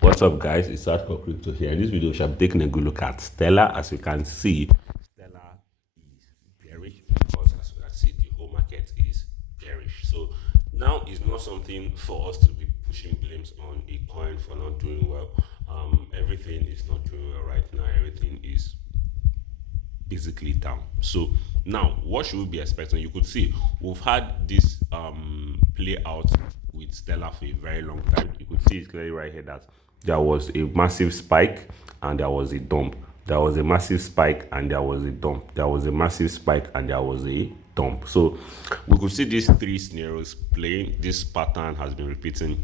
What's up, guys? It's Hardcore Crypto here. In this video, we shall be taking a good look at Stellar. As you can see, Stellar is bearish because, as you can see, the whole market is bearish. So now is not something for us to be pushing blames on a coin for not doing well. Everything is not doing well right now. Everything is basically down. So now, what should we be expecting? You could see we've had this play out with Stellar for a very long time. You could see it clearly right here that there was a massive spike and there was a dump. There was a massive spike and there was a dump. There was a massive spike and there was a dump. So we could see these three scenarios playing. This pattern has been repeating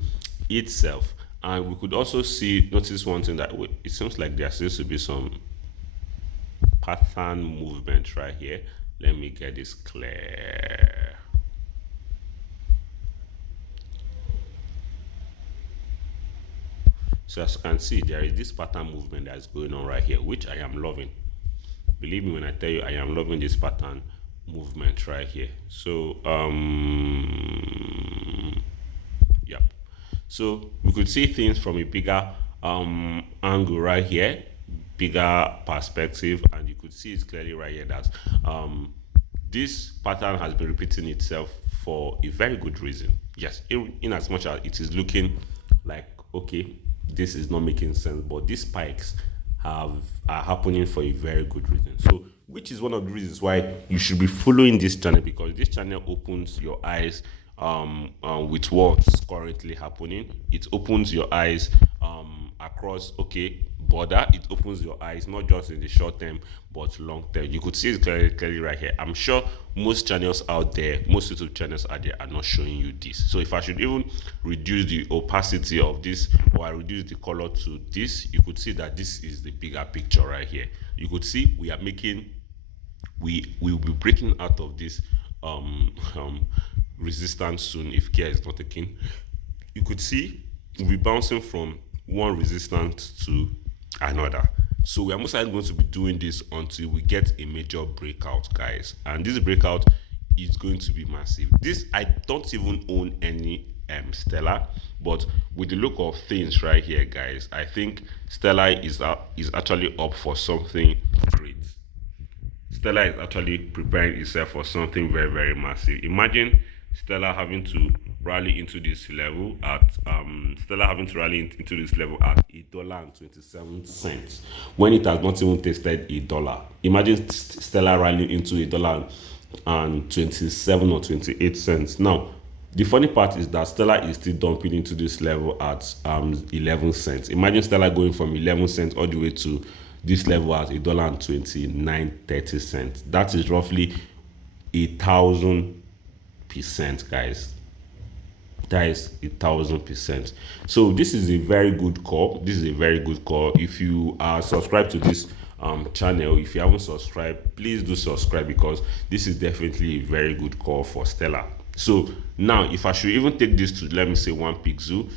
itself. And we could also notice one thing, that it seems like there seems to be some pattern movement right here. Let me get this clear. So as you can see, there is this pattern movement that's going on right here, which I am loving. Believe me when I tell you, I am loving this pattern movement right here. So yep. So we could see things from a bigger angle right here, bigger perspective, and you could see it clearly right here that this pattern has been repeating itself for a very good reason. Yes, in as much as it is looking like, okay, this is not making sense, but these spikes are happening for a very good reason. So which is one of the reasons why you should be following this channel, because this channel opens your eyes with what's currently happening. It opens your eyes across border. It opens your eyes not just in the short term but long term. You could see it clearly right here. I'm sure most channels out there, most YouTube channels out there, are not showing you this. So if I should even reduce the opacity of this, or I reduce the color to this, you could see that this is the bigger picture right here. You could see we will be breaking out of this resistance soon if care is not taken. You could see we'll be bouncing from one resistance to another. So we are most likely going to be doing this until we get a major breakout, guys. And this breakout is going to be massive. This, I don't even own any Stellar, but with the look of things right here, guys, I think Stellar is actually up for something great. Stellar is actually preparing itself for something very, very massive. Imagine Stellar having to rally into this level at $1.27 when it has not even tested $1. Imagine Stellar rallying into $1.27 or 28 cents. Now, the funny part is that Stellar is still dumping into this level at 11 cents. Imagine Stellar going from 11 cents all the way to this level at $1.2930. That is roughly 1,000%, guys. That is 1,000%. So this is a very good call. If you are subscribed to this channel, if you haven't subscribed, please do subscribe, because this is definitely a very good call for Stellar. So now, if I should even take this to, let me say, 1 pixel,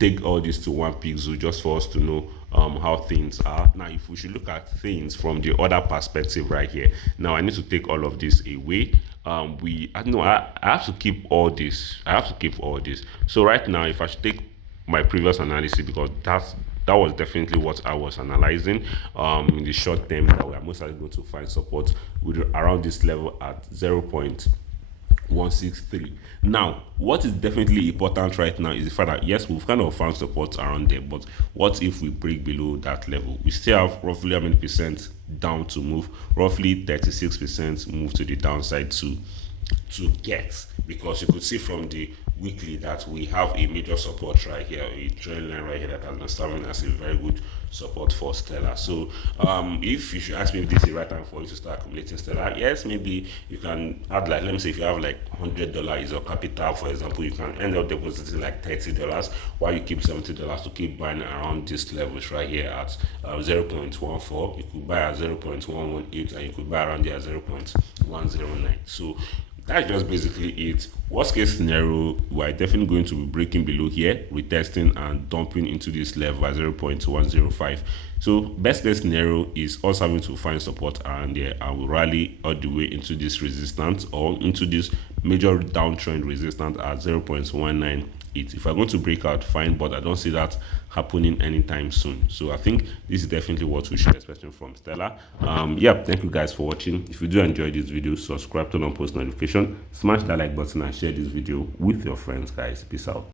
take all this to 1 pixel just for us to know how things are. Now, if we should look at things from the other perspective right here, now I need to take all of this away. I have to keep all this. So right now, if I should take my previous analysis, because that was definitely what I was analyzing in the short term, that we are most likely going to find support with around this level at 0.163. Now, what is definitely important right now is the fact that, yes, we've kind of found support around there, but what if we break below that level? We still have roughly how many percent down to move? Roughly 36% move to the downside to get, because you could see from the weekly that we have a major support right here, a trend line right here that has been serving as a very good support for Stellar. So if you should ask me if this is the right time for you to start accumulating Stellar, yes, maybe you can add, like, let me say if you have like $100 is your capital, for example, you can end up depositing like $30 while you keep $70 to keep buying around these levels right here at 0.14. You could buy at 0.118 and you could buy around there at 0.109. So that's just basically it. Worst case scenario, we're definitely going to be breaking below here, retesting and dumping into this level at 0.105. So best case scenario is us having to find support around there, and we'll rally all the way into this resistance or into this major downtrend resistance at 0.19 it. If we're going to break out, fine, but I don't see that happening anytime soon. So I think this is definitely what we should expect from Stellar. Yeah, thank you guys for watching. If you do enjoy this video, subscribe, turn on post notification, smash that like button, and share this video with your friends, guys. Peace out.